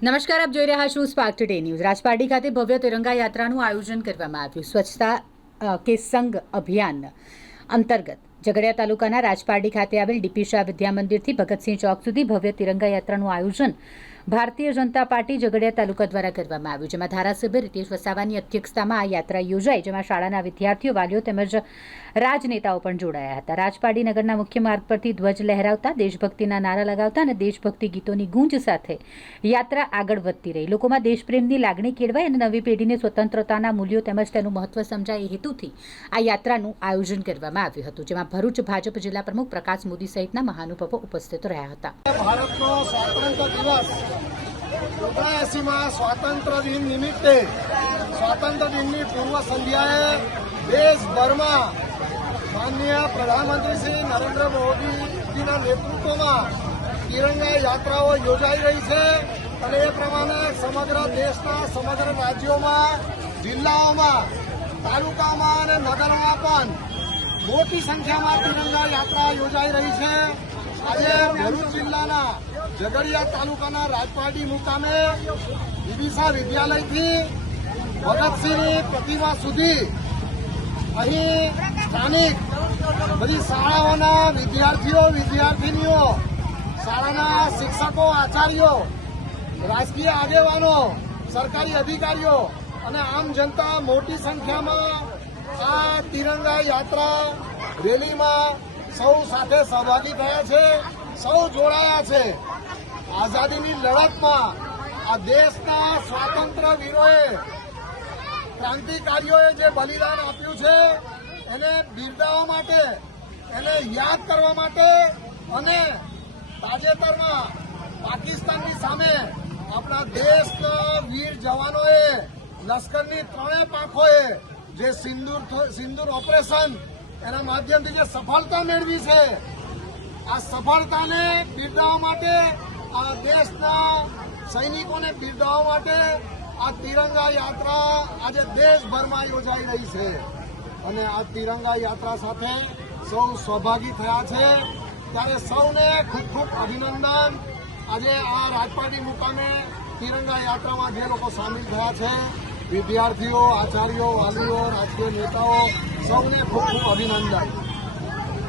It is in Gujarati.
નમસ્કાર, આપ જોઈ રહ્યા છો સ્પાર્ક ટુડે ન્યૂઝ રાજપારડી ખાતે ભવ્ય તિરંગા યાત્રાનું આયોજન કરવામાં આવ્યું. સ્વચ્છતા કે સંઘ અભિયાન અંતર્ગત ઝઘડિયા તાલુકાના રાજપારડી ખાતે આવેલ ડીપી શાહ વિદ્યામંદિરથી ભગતસિંહ ચોક સુધી ભવ્ય તિરંગા યાત્રાનું આયોજન ભારતીય જનતા પાર્ટી ઝઘડિયા તાલુકા દ્વારા કરવામાં આવ્યું, જેમાં ધારાસભ્ય રીતેશ વસાવાની અધ્યક્ષતામાં આ યાત્રા યોજાઈ, જેમાં શાળાના વિદ્યાર્થીઓ, વાલીઓ તેમજ રાજનેતાઓ પણ જોડાયા હતા. રાજપાડી નગરના મુખ્ય માર્ગ પરથી ધ્વજ લહેરાવતા, દેશભક્તિના નારા લગાવતા અને દેશભક્તિ ગીતોની ગૂંજ સાથે યાત્રા આગળ વધતી રહી. લોકોમાં દેશપ્રેમની લાગણી કેળવાય અને નવી પેઢીને સ્વતંત્રતાના મૂલ્યો તેમજ તેનું મહત્વ સમજાય એ હેતુથી આ યાત્રાનું આયોજન કરવામાં આવ્યું હતું, જેમાં ભરૂચ ભાજપ જિલ્લા પ્રમુખ પ્રકાશ મોદી સહિતના મહાનુભાવો ઉપસ્થિત રહ્યા હતા. ભારતનો સ્વાતંત્ર્ય દિવસ ઓગણએસીમાં સ્વાતંત્ર્ય દિન નિમિત્તે, સ્વાતંત્ર્ય દિનની પૂર્વ સંધ્યાએ દેશભરમાં માનનીય પ્રધાનમંત્રી શ્રી નરેન્દ્ર મોદીજીના નેતૃત્વમાં તિરંગા યાત્રાઓ યોજાઈ રહી છે અને એ પ્રમાણે સમગ્ર દેશના સમગ્ર રાજ્યોમાં, જિલ્લાઓમાં, તાલુકામાં અને નગરમાં પણ મોટી સંખ્યામાં તિરંગા યાત્રા યોજાઈ રહી છે. આજે ભરૂચ જિલ્લાના ઝઘડિયા તાલુકાના રાજપાડી મુકામે વિદિશા વિદ્યાલયથી ભગતસિંહની પ્રતિમા સુધી અહીં સ્થાનિક બધી શાળાઓના વિદ્યાર્થીઓ, વિદ્યાર્થીનીઓ, શાળાના શિક્ષકો, આચાર્યો, રાજકીય આગેવાનો, સરકારી અધિકારીઓ અને આમ જનતા મોટી સંખ્યામાં આ તિરંગા યાત્રા રેલીમાં સૌ સાથે સહભાગી થયા છે. સૌ જોડાયા છે. આઝાદીની લડતમાં આ દેશના સ્વાતંત્ર્ય વીરોએ ક્રાંતિકારીઓએ જે બલિદાન આપ્યું છે, એને બિરદાવવા માટે, એને યાદ કરવા માટે અને તાજેતરમાં પાકિસ્તાનની સામે આપણા દેશના વીર જવાનોએ, લશ્કરની ત્રણેય પાંખોએ જે સિંદૂર સિંદૂર ઓપરેશન એના માધ્યમથી જે સફળતા મેળવી છે આ સફળતાને બિરદાવવા માટે, આ દેશના સૈનિકોને બિરદાવવા માટે આ તિરંગા યાત્રા આજે દેશભરમાં યોજાઈ રહી છે. અને આ તિરંગા યાત્રા સાથે સૌ સહભાગી થયા છે. ત્યારે સૌને ખૂબ ખૂબ અભિનંદન. આજે આ રાજપાટી મુકામે તિરંગા યાત્રામાં જે લોકો સામેલ થયા છે, વિદ્યાર્થીઓ, આચાર્યો, વાલીઓ, રાજકીય નેતાઓ, સૌને ખૂબ ખૂબ અભિનંદન.